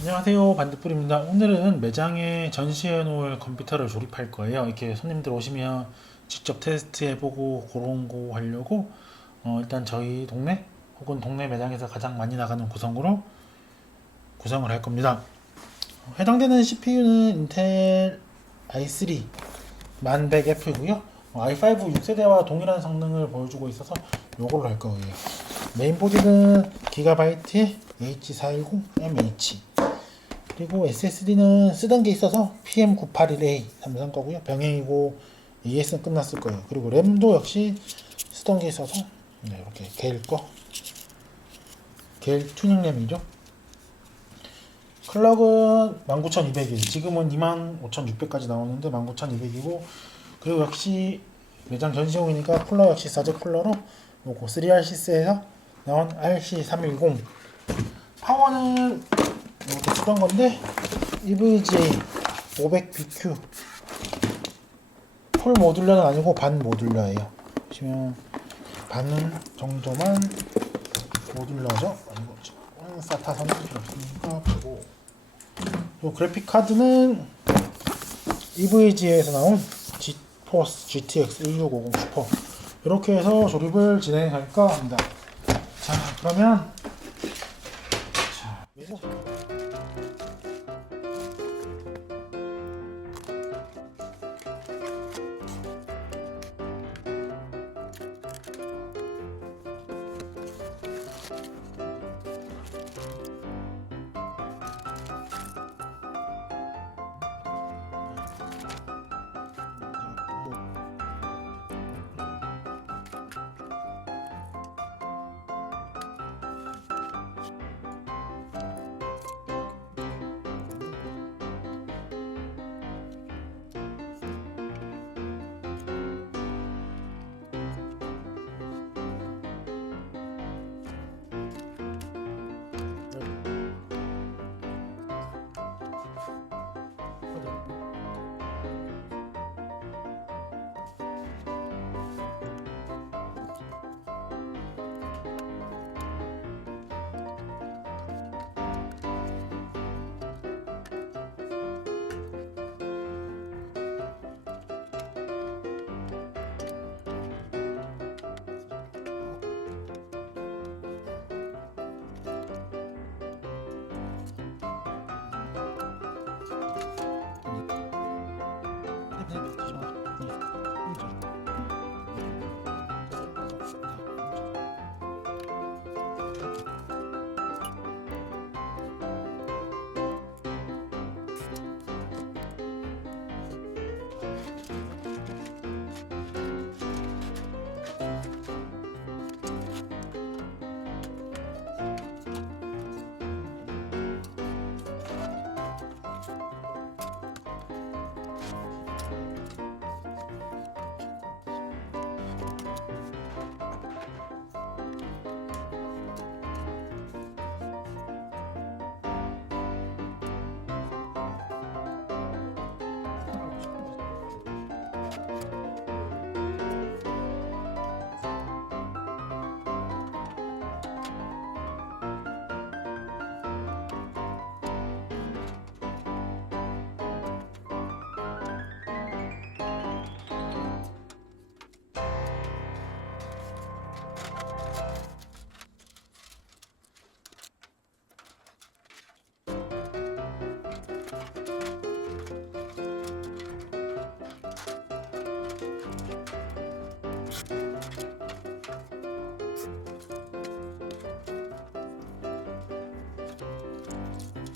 안녕하세요. 반딧불입니다. 오늘은 매장에 전시해 놓을 컴퓨터를 조립할 거예요. 이렇게 손님들 오시면 직접 테스트해보고 그런 거 하려고 어, 일단 저희 동네 혹은 동네 매장에서 가장 많이 나가는 구성으로 구성을 할 겁니다. 어, 해당되는 CPU는 인텔 i3 1100F고요. i5 6세대와 동일한 성능을 보여주고 있어서 이걸로 할 거예요. 메인보드는 기가바이트 H410MH 그리고 SSD는 쓰던 게 있어서 PM981A 삼성 거고요. 병행이고 AS는 끝났을 거예요. 그리고 램도 역시 쓰던 게 있어서 네, 이렇게 게일 거 게일 튜닝 램이죠. 클럭은 19200이에요. 지금은 25600까지 나오는데 19200이고 그리고 역시 매장 전시용이니까 쿨러 역시 사제 쿨러로 요거 3R6에서 나온 RC310 파워는 이렇게 쓰던 건데 EVGA 500BQ 풀 모듈러는 아니고 반 모듈러예요. 보시면 반은 정도만 모듈러죠. 아니고 SATA서는 필요 없으니까 보고 요 그래픽 카드는 EVGA에서 나온 GForce GTX 1650 슈퍼 이렇게 해서 조립을 진행할까 합니다. 자 그러면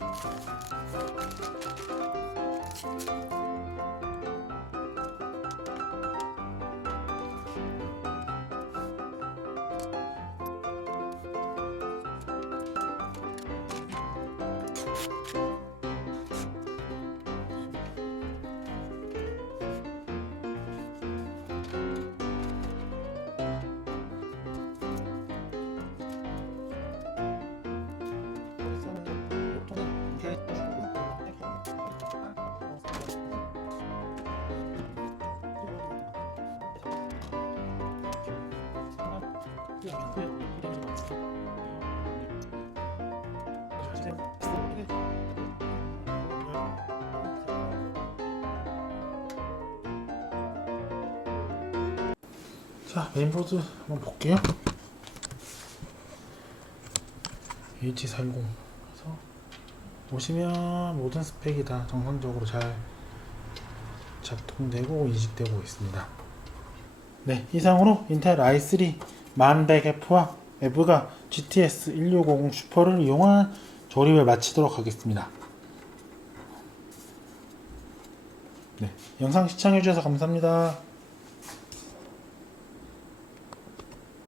you 자 메인보드 한번 볼게요. H40 그래서 보시면 모든 스펙이 다 정상적으로 잘 작동되고 인식되고 있습니다 네 이상으로 인텔 i3 1100F와 에브가 GTS 1650 슈퍼를 이용한 조립을 마치도록 하겠습니다. 네 영상 시청해주셔서 감사합니다